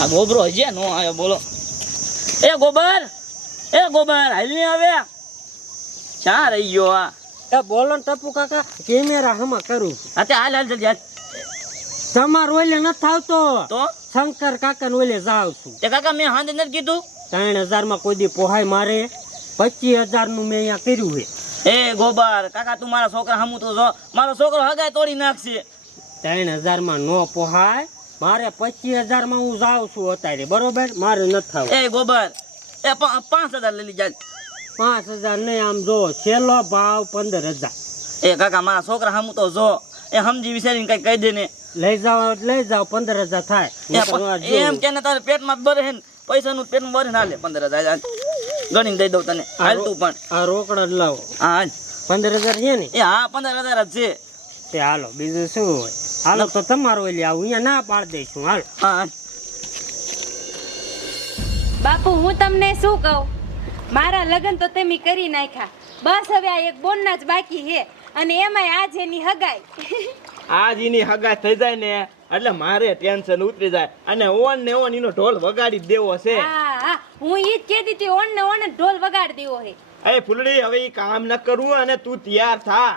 આ ગોબરો હજી નો આવ્યો બોલો. એ ગોબર એ ગોબર હાલ આવે. ક્યાં રહી ગયો આ? એ બોલો ને ટપુ કાકા કેમેરા હમા કરું. અત્યારે તે હાલ હાલ જલ્દી હાલ. તમાર ઓલે ન થાવતો. તો? શંકર કાકા ઓલે જાવ છું. તે કાકા મેં હાંદ નથી કીધું. ત્રણ હજારમાં કોઈ દી પોહાય મારે. પચીસ હજારનું મેં અહીંયા કર્યું હે એ ગોબર કાકા તું મારા છોકરા હમું તો જો. મારો છોકરો હગાય તોડી નાખશે. ત્રણ હજારમાં નો પોહાય. મારે પચીસ હજારમાં હું જાઉં છું અત્યારે બરોબર? મારે નથી થવું એ ગોબર એ પાંચ હજાર લઈ જાય પાંચ હજાર નહીં આમ જો છેલ્લો ભાવ પંદર હજાર. એ કાકા મારા છોકરા હમ તો જો એ સમજી વિચારીને કઈ કહી દે ને લઈ જાઓ લઈ જાઓ પંદર હજાર થાય. એમ કે ને તારે પેટમાં ભરે હે પૈસા નું પેટમાં ભરે હાલે પંદર હજાર. ગણી ગણીને દઈ દઉં તને. હાલ તું પણ. આ રોકડા જ લાવો. હા પંદર હજાર છે ને? એ હા પંદર હજાર જ છે. તે હાલો બીજું શું હોય? હાલો તો તમારો ઓલી આવું. અહીંયા ના પાડી દઈશું હાલ. બાપુ હું તમને શું કહું? મારા લગ્ન તો તમે કરી નાખ્યા. બસ હવે આ એક બોનના જ બાકી છે અને એમાંય આજ એની હગાઈ. આજ એની હગાઈ થઈ જાય ને એટલે મારે ટેન્શન ઉતરી જાય. અને ઓન ને ઓન એનો ઢોલ વગાડી દેવો છે. હા હા. હું ઈ જ કહેતી હતી ઓન ને ઓન ઢોલ વગાડી દેવો હે એ ફૂલડી હવે ઈ કામ ન કરવું અને તું તૈયાર થા.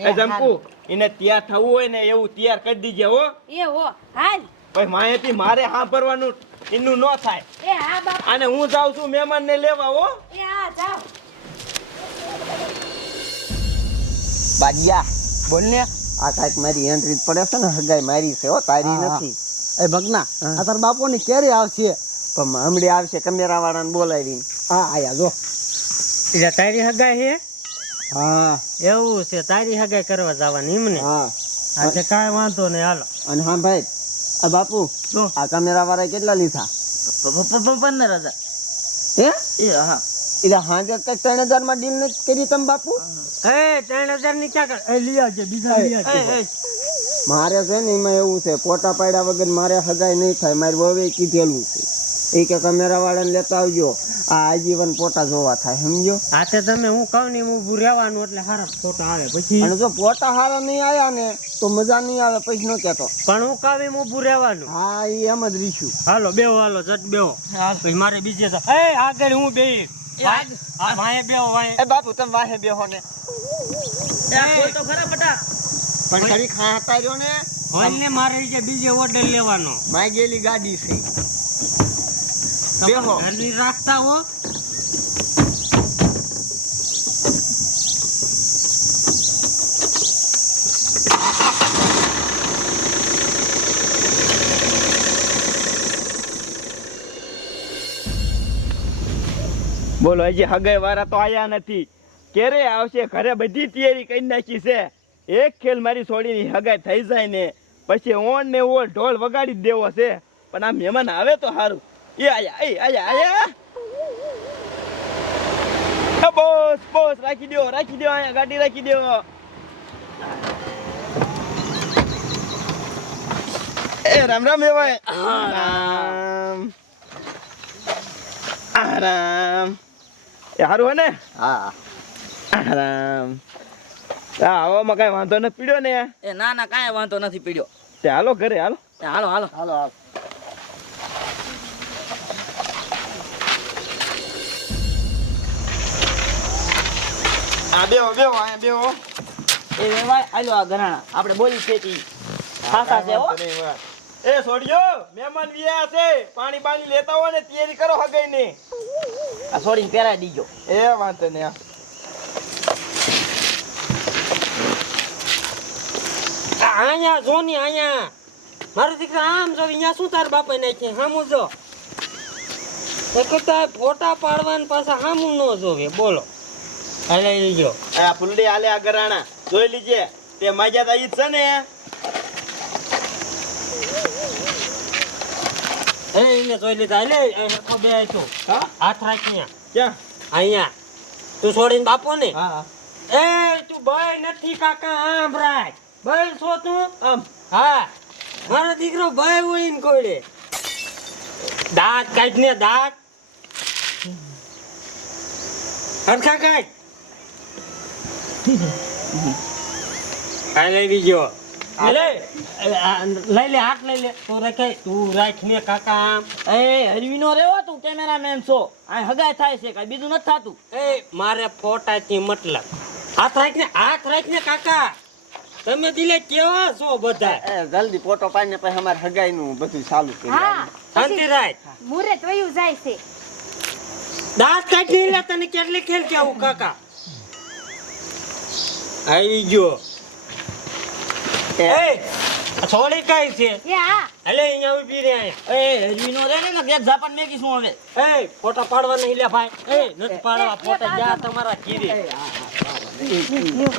એ જંકુ એને તૈયાર થવું હોય ને એવું તૈયાર કરી દીજે હો. એ હો હાલ. ભાઈ માહિતી મારે સાંભળવાનું એનું ન થાય. એ હા બાપુ. અને હું જાઉં છું મહેમાન ને લેવા હો. એ હા જાઓ. બાજિયા બોલ ને. આ કાંઈક મારી એન્ટ્રી પડે છે ને હગાઈ મારી છે હો તારી નથી. એ ભગના આ તાર બાપુ ની ક્યારે આવશે. પણ હમણાં આવશે કેમેરા વાળાને બોલાવીને. હા આયા જો. તારી હગાઈ છે હા. એવું છે તારી હગાઈ કરવા જવાની એમને હા. આજે કાંઈ વાંધો નહીં હાલો. અને હા ભાઈ આ બાપુ શું? આ કેમેરા વાળા કેટલા લીધા? પંદર હજાર. હે? એ હા. એટલે હાજર કઈ ત્રણ હજારમાં ડીલ નથી કરી તમે બાપુ? એ ત્રણ હજારની ક્યાં કર- લઈ આવજે બીજા લઈ આવજે. મારે છે ને એમાં એવું છે પોટા પાડ્યા વગર મારે હગાઈ નહીં થાય મારી વવે કીધેલું છે. એ કે કેમેરા વાળાને લેતા આવજો. આ આજીવન પોટા જોવા થાય સમજો? આ તે તમે હું કહું ને ઊભું રહેવાનું એટલે હારા ફોટા આવે. પછી અને જો પોટા હારા નહીં આવ્યા ને તો મજા નહીં આવે પછી ન કેતો પણ હું કહું એમ ઊભું રહેવાનું. હા એ એમ જ રીશું. હાલો બેહો હાલો જટ બેહો. પછી મારે બીજે તો એ આગળ હું બે વાહે બેહો વાંહે. એ બાપુ તમે વાહે બેહો ને. એ આ ખરા બટા? પણ ખરી ખાતા રહ્યો ને? હોલ ને મારે જે બીજે ઓર્ડર લેવાનો. માય ગયેલી ગાડી છે. બેહો. ઘરની રાખતા હો બોલો હજી હગાઈ વાળા તો આયા નથી. ક્યારે આવશે? ઘરે બધી તૈયારી કરી નાખી છે. એક ખેલ મારી છોડીની હગાઈ થઈ જાય ને. પછી ઓન ને ઓળ ઢોલ વગાડી દેવો છે. પણ આ મહેમાન આવે તો સારું. આયા એ આયા આયા બોસ બોસ રાખી દો રાખી દો અહીંયા ગાડી રાખી દો એ રામ રામ એવાય રામ આરામ એ સારું હે ને હા આરામ હા હવામાં કઈ વાંધો નથી પીડ્યો ને એ ના ના કાંઈ વાંધો નથી પીડ્યો તે હાલો ઘરે હાલો હાલો હાલો હાલો હાલો આ બેહો બેહો અહીંયા બેહો. એ વેવાય આલો આ ઘરાણા. આપણે બોલી ખેતી ખાસા છે હો. એ છોડ્યો મહેમાન વિયા છે. પાણી પાણી લેતા હોય ને તૈયારી કરો હગઈ ને આ છોડીને પહેરાઈ દીજો. એ વાંધો ને આ અહીંયા જો ને અહીંયા. મારો દીકરા આમ જો અહીંયા શું તાર બાપા નાખી હામું જો. એક તો ફોટા પાડવાને પાછા હામું ન જોવે બોલો. હાલે ઈ જો આ ફૂલડી હાલે આ ગરાણા. જોઈ લીજે. તે માગ્યા તા ઈ છે ને. એ એને જોઈ લીધા. લે એ બે આಯ್તો હા? હાથ રાખી ક્યાં? અહીંયા. તું છોડીને બાપો ને? હા હા. એ તું ભાઈ નથી કાકા આમ રાખ ભાઈ છો તું? આમ. હા. મારો દીકરો ભાઈ હોય ને કોડે દાંત કાઢ ને દાંત. હરખા કાઢ. આ લઈ ગયો લે લઈ લે હાથ લઈ લે. તું રાખ તું રાખ ને કાકા એ એ હરવીનો રેવો તું કેમેરામેન છો. આ હગાય થાય છે કઈ બીજું નથી થતું. એ મારે ફોટાથી મતલબ. હાથ રાખ ને હાથ રાખ ને કાકા. તમે દિલે કેવા છો બધા? એ જલ્દી ફોટો પાડીને પછી અમારે હગાઈ નું બધું ચાલુ કરી હા શાંતિ રાખ. મુરે તોયું જાય છે. દાંત કાઢી લે તને કેટલી ખેલ કેવું કાકા? આવી ગયો. એ છોડી કઈ છે? એ હા અલે અહીંયા ઊભી રે. અહીંયા. એ હરવીનો રે ને કે જાપાન મેગી શું હવે એ ફોટા પાડવા નહીં લે ભાઈ. એ નથી પાડવા ફોટા જા તમારા કીરે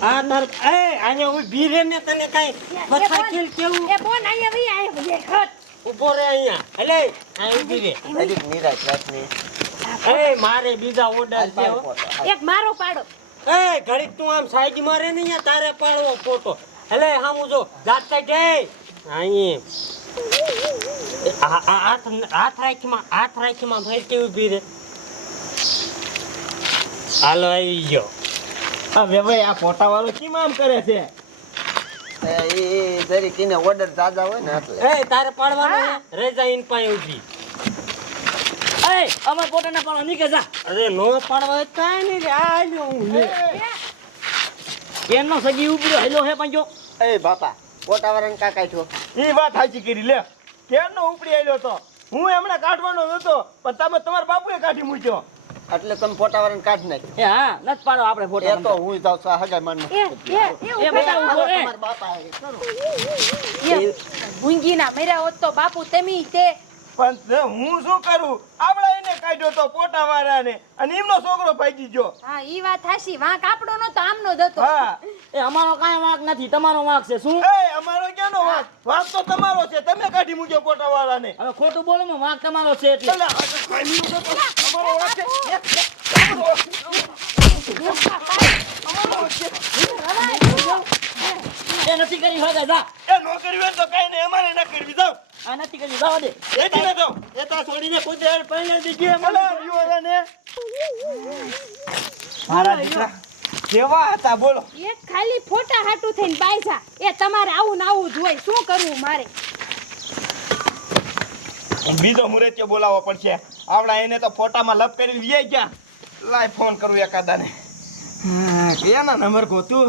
આ તાર એ અહીંયા ઊભી રહે ને તને કઈ મથા કેલ કેવું? એ બોન અહીંયા ભઈ આય ભલે ખત ઊભો રે અહીંયા. અલે અહીંયા ઊભી રે. હજી નિરાશ રાખની એ મારે બીજા ઓર્ડર છે એક મારો પાડો. એ ઘડીક તું આમ સાઈડ મારે ને તારે પાડવો ફોટો એટલે હામું જો જાતે કાઢે અહીં હાથ હાથ રાખીમાં હાથ રાખીમાં ભાઈ કેવી ઊભી રે હાલો આવી ગયો. હવે ભાઈ આ ફોટા વાળો કેમ આમ કરે છે? એ જરીક એને ઓર્ડર જાજા હોય ને એટલે. એ તારે પાડવાનો? રેજા ઇન પાસે ઊભી. એ અમાર પોતાના પણ નીકળે જા અરે નો પાડવા હોય નહીં રે આ આલ્યો હું લે સગી ઉપડ્યો હેલો હે પાંજો એ બાપા ફોટા કાકા છો એ વાત સાચી કરી લે કેનો ઉપડી આવેલો તો હું એમણે કાઢવાનો હતો પણ તમે તમારા બાપુએ કાઢી મૂક્યો એટલે તમે ફોટાવરણ કાઢ નાખ એ હા નથી પાડો આપણે એ તો હું જાઉં છું હગાઈ માન એ એ એ એ બેટા ઊભો રે તમારા બાપા એ કરો એ ભૂંગીના મર્યા હોત તો બાપુ તેમી તે પણ હું શું કરું? આપડા એને કાઢ્યો તો પોટા વાળાને અને એમનો છોકરો ભાગી ગયો. હા ઈ વાત હાશી વાંક આપણો નતો આમનો જ હતો. હા. એ અમારો કાંઈ વાંક નથી તમારો વાંક છે શું? એ અમારો ક્યાંનો વાંક? વાંક તો તમારો છે. તમે કાઢી મૂક્યો પોટા વાળાને હવે ખોટું બોલો ને વાંક તમારો છે એટલે. તો તો અમારો વાત છે. એ નથી કરી હવે જા. એ નો કર્યું હોય તો કઈ નહીં. અમારે ના કરવી. જાવ આ કરી જવા દે. એથી ના જાવ એ તો છોડીને પોતે પહેલે દીધી મને યુવાને મારા દીકરા કેવા હતા બોલો. એક ખાલી ફોટા હાટું થઈને બાયજા એ તમારે આવું ને આવું જોઈ શું કરવું મારે? બીજો મુરત્યો બોલાવવો પડશે. આવડા એને તો ફોટામાં લપ કરી વ્યાઈ ગયા. લાય ફોન કરું એકાદાને. એના નંબર ગોતું.